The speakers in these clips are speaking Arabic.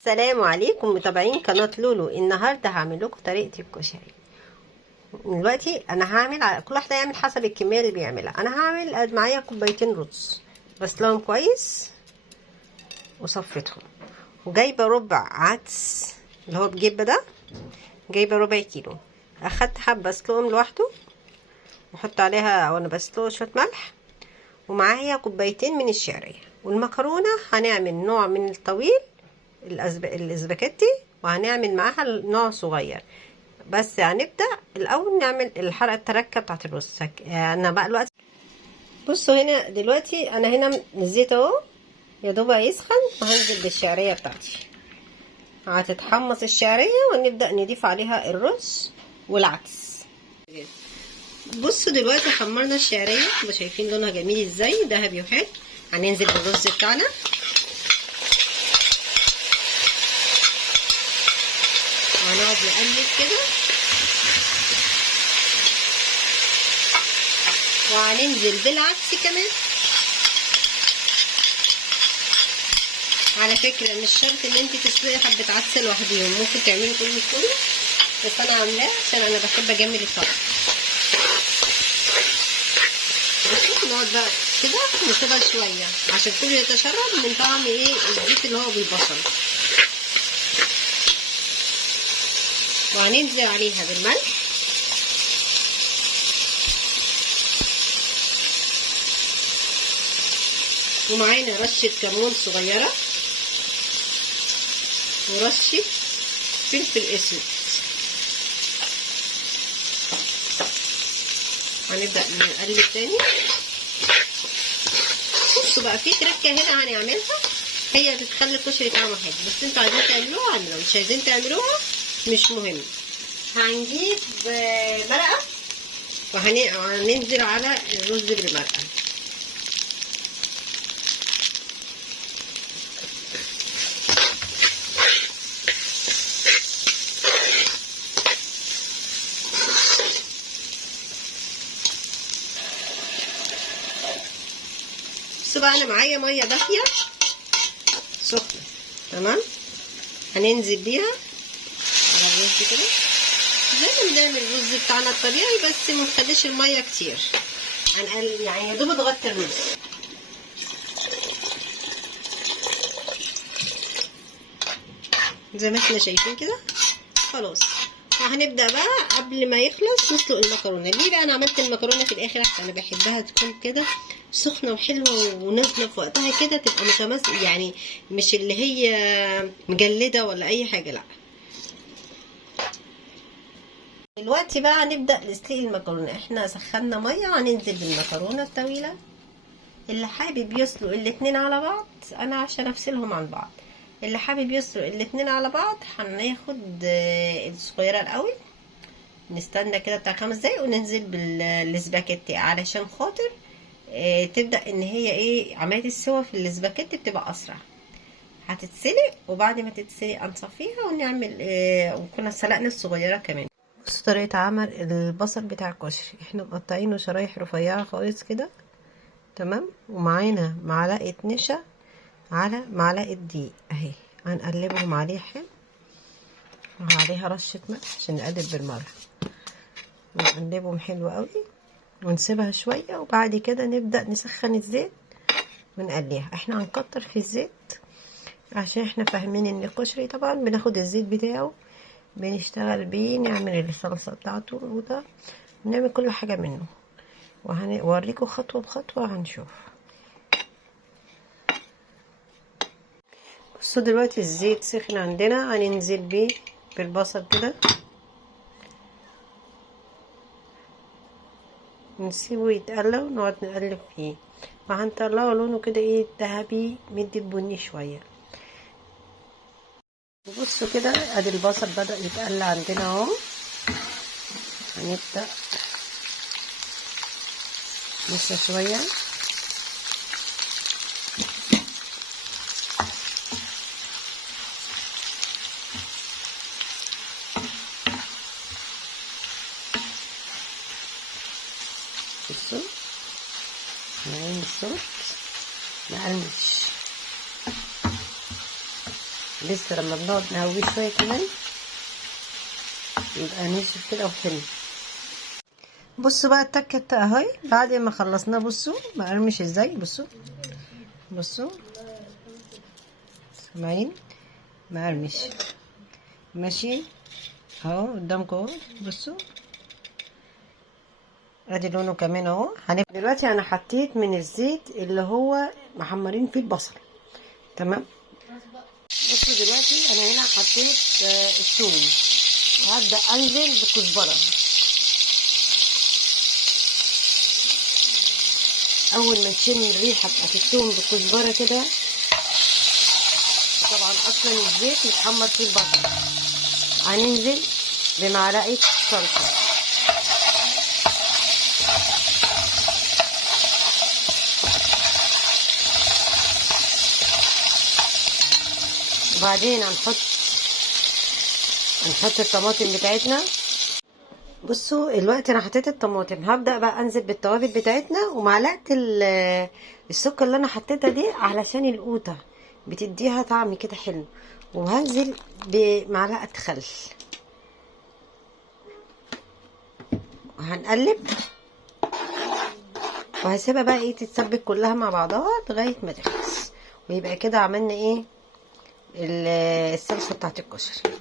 السلام عليكم متابعين قناة لولو. النهاردة هعمل لكم طريقة الكشري. دلوقتي انا هعمل كل واحدة يعمل حسب الكمية اللي بيعملها. انا هعمل معايا كوبايتين رز بسلقهم كويس وصفيتهم، وجايبة ربع عدس اللي هو بجبة ده، جايبة ربع كيلو. اخدت حبة اسلقهم لوحده واحط عليها وانا بسلقه شوية ملح، ومعايا كوبايتين من الشعرية. والمكرونة هنعمل نوع من الطويل الاسباجيتي، وهنعمل معاها نوع صغير. بس هنبدأ الأول نعمل التركة بتاعت الرز. أنا بقى دلوقتي بصوا هنا، دلوقتي أنا هنا الزيت أهو يا دوب هيسخن، وهنزل بالشعرية بتاعتي. هتتحمص الشعرية ونبدأ نضيف عليها الرز والعدس. بصوا دلوقتي حمرنا الشعرية، انتوا شايفين لونها جميل ازاي، ذهبي وحلو. هننزل بالرز بتاعنا وهنقعد نقلب كده، وهننزل بالعدس كمان. على فكره مش شرط ان انت تسلقي حبه عدس لوحديهم، ممكن تعملي كله، بس انا عاملاه عشان انا بحب اجمل الطبق. بصوا نقعد بقى كده نسيبها شويه عشان كله يتشرب من طعم الزيت اللي هو بالبصل. وهننزل عليها بالملح ومعانا رشة كمون صغيرة ورشة فلفل اسود. هنبدأ نقلب تاني. بصوا بقى في تركة هنا هنعملها، هي بتخلي الكشري طعمه حلو، بس انتوا عايزين تعملوها اعملوها، مش عايزين تعملوها مش مهم. هنجيب مرقة وهننزل على الرز بالمرقة. بصوا بقى انا معايا ميه دافيه سخنه، تمام. هننزل بيها على الرز كده زي ما بنعمل الرز بتاعنا الطبيعي، بس ما نخليش الميه كتير، هنقلب يعني يا دوب تغطي الرز. زي ما احنا شايفين كده خلاص. وهنبدا بقى قبل ما يخلص نسلق المكرونه. ليه بقى انا عملت المكرونه في الاخر؟ عشان انا بحبها تكون كده سخنه وحلوه ونازله في وقتها كده، تبقى متماسكه، يعني مش اللي هي مجلده ولا اي حاجه، لا. دلوقتي بقى هنبدا نسلق المكرونه. احنا سخنا ميه، هننزل بالمكرونه الطويله. اللي حابب يسلق الاتنين على بعض، انا عشان افصلهم عن بعض. اللي حابب يسلق الاتنين على بعض هناخد الصغيره الاول، نستنى كده بتاع 5 دقايق وننزل بالسباكيتي علشان خاطر تبدا ان هي عمليه السوا في السباكيتي بتبقى اسرع. هتتسلق، وبعد ما تتسلق هنصفيها ونعمل وكنا سلقنا الصغيره كمان. بصوا طريقه عمل البصل بتاع الكشري. احنا مقطعينه شرايح رفيعه خالص كده، تمام. ومعانا معلقه نشا على معلقه دقيق اهي، هنقلبهم عليه حلو، وعليها رشه ملح عشان نقلب بالمره، ونقلبهم حلو قوي ونسيبها شويه. وبعد كده نبدا نسخن الزيت ونقليها. احنا هنكتر في الزيت عشان احنا فاهمين ان الكشري طبعا بناخد الزيت بتاعه بنشتغل بيه، نعمل الصلصه بتاعته وده، ونعمل كل حاجه منه، وهنوريكم خطوه بخطوه هنشوف. بصوا دلوقتي الزيت سخن عندنا، هننزل بيه بالبصل كده، نسيبه يتقلى ونقعد نقلب فيه، وهنطلعه لونه كده ذهبي مدي بني شويه. بصوا كده ادي البصل بدأ يتقلى عندنا اهو. هنبدأ لسه شويه، بصوا نعمل الصوت نقرمش. لسه لما بنقعد نهويه شويه كمان يبقى نشف كده وحلو. بصوا بقى التكه اهي بعد ما خلصناه. بصوا مقرمش ازاي، بصوا بصوا سامعين مقرمش ماشي اهو قدامكم اهو. بصوا ادي لونه كمان اهو. دلوقتي انا حطيت من الزيت اللي هو محمرين فيه البصل، تمام. بصوا دلوقتي انا هنا حطيت الثوم، وهبدا انزل بكزبره. اول ما تشم الريحه بتاعت الثوم بالكزبره كده، طبعا اصلا الزيت متحمر فيه البصل، هننزل بمعلقه صلصه. وبعدين هنحط الطماطم بتاعتنا. بصوا الوقت انا حطيت الطماطم، هبدا بقى انزل بالتوابل بتاعتنا ومعلقه السكر اللي انا حطيتها دي علشان القوطه بتديها طعم كده حلو، وهنزل بمعلقه خل وهنقلب وهسيبها بقى ايه تتسبك كلها مع بعضها لغايه ما تخلص، ويبقى كده عملنا ايه الصلصه بتاعت الكشري.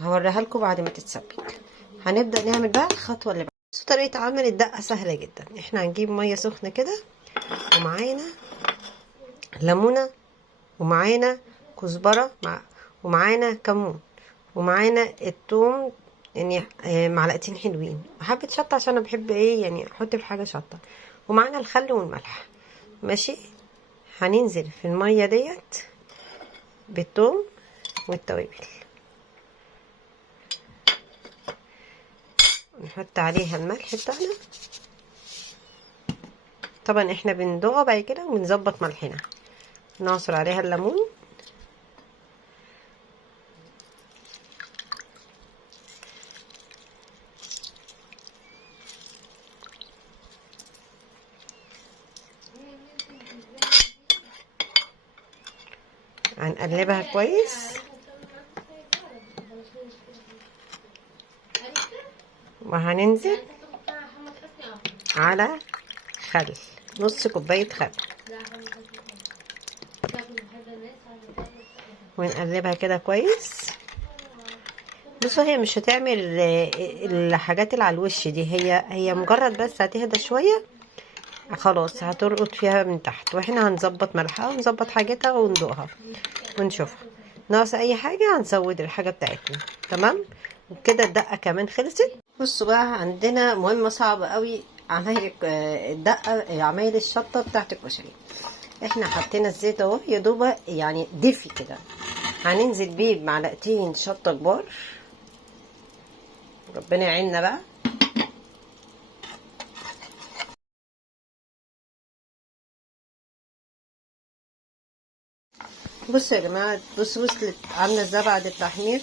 هوريها لكم بعد ما تتسبك. هنبدا نعمل بقى الخطوه اللي بعد. طريقه عمل الدقه سهله جدا. احنا هنجيب ميه سخنه كده، ومعانا ليمونه، ومعانا كزبره، ومعانا كمون، ومعانا الثوم يعني معلقتين حلوين، وحبه شطه عشان انا بحب ايه يعني احط في حاجه شطه، ومعانا الخل والملح. ماشي. هننزل في الميه ديت بالثوم والتوابل، نحط عليها الملح بتاعنا. طبعا احنا بندوقها بعد كده ونظبط ملحنا. نعصر عليها الليمون، هنقلبها كويس، وهننزل على خل، نص كوباية خل، ونقلبها كده كويس. بصوا هي مش هتعمل الحاجات اللي على الوش دي، هي مجرد بس هتهدى شوية خلاص هترقط فيها من تحت، واحنا هنظبط ملحها ونظبط حاجتها وندوقها ونشوفها. ناقص اي حاجة هنزود الحاجة بتاعتنا، تمام. وكده الدقة كمان خلصت. بصوا بقى عندنا مهمة صعبة قوي، عمايل الدقة، عمايل الشطة بتاعت الكشري. احنا حطينا الزيت اهو يا دوب يعني دفي كده، هننزل بيه بمعلقتين شطة كبار. ربنا يعيننا بقى. بصوا يا جماعة، بصوا وصلت عاملة ازاي بعد التحمير.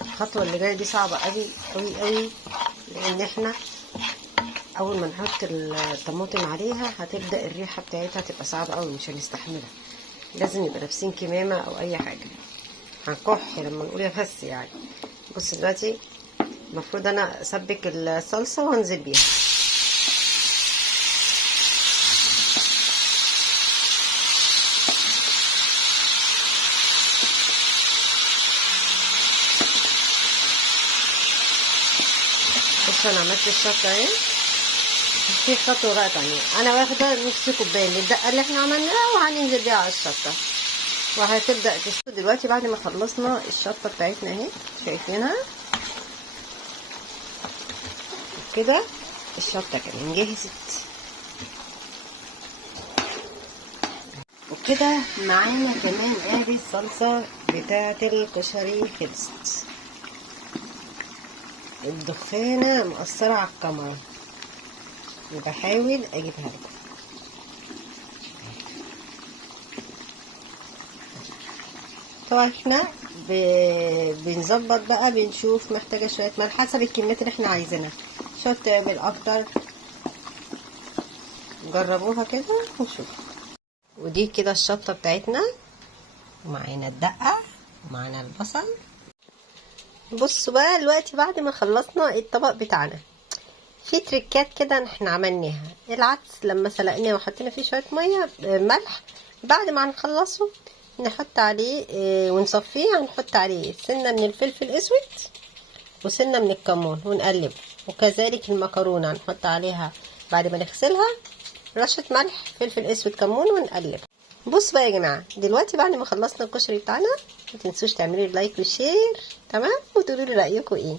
الخطوة اللي جاية دي صعبة قوي قوي قوي، لان احنا اول ما نحط الطماطم عليها هتبدأ الريحة بتاعتها تبقى صعبة قوي، مش هنستحملها. لازم يبقى لابسين كمامة او اي حاجة، هنكح لما نقول يا بس يعني. بص دلوقتي المفروض انا اسبك الصلصة وانزل بيها. بص انا عملت الشطة اهي. في خطوة بقى تانية، انا واخدة نص كوباية من الدقة اللي احنا عملناها وهننزل بيها على الشطة، وهتبدأ تستوي دلوقتي بعد ما خلصنا الشطة بتاعتنا اهي. شايفينها كده؟ الشطة كمان جهزت، وكده معانا كمان ادي الصلصة بتاعة الكشري خلصت. الدخانة مأثرة على الكاميرا وبحاول اجيبها لكم. طبعا احنا بنظبط بقى، بنشوف محتاجة شوية ملح حسب الكميات اللي احنا عايزينها، شوية توابل اكتر. جربوها كده وشوفوا. ودي كده الشطة بتاعتنا ومعانا الدقة ومعانا البصل. بصوا بقى دلوقتي بعد ما خلصنا الطبق بتاعنا، في تريكات كده احنا عملناها. العدس لما سلقناه وحطينا فيه شويه ميه ملح، بعد ما هنخلصه نحط عليه ونصفيه، هنحط عليه سنه من الفلفل الاسود وسنه من الكمون ونقلبه. وكذلك المكرونه هنحط عليها بعد ما نغسلها رشه ملح فلفل اسود كمون ونقلبها. بص بقى يا جماعه، دلوقتي بعد ما خلصنا الكشري بتاعنا ما تنسوش تعملوا لايك وشير، تمام، وتقولوا لي رايكم ايه.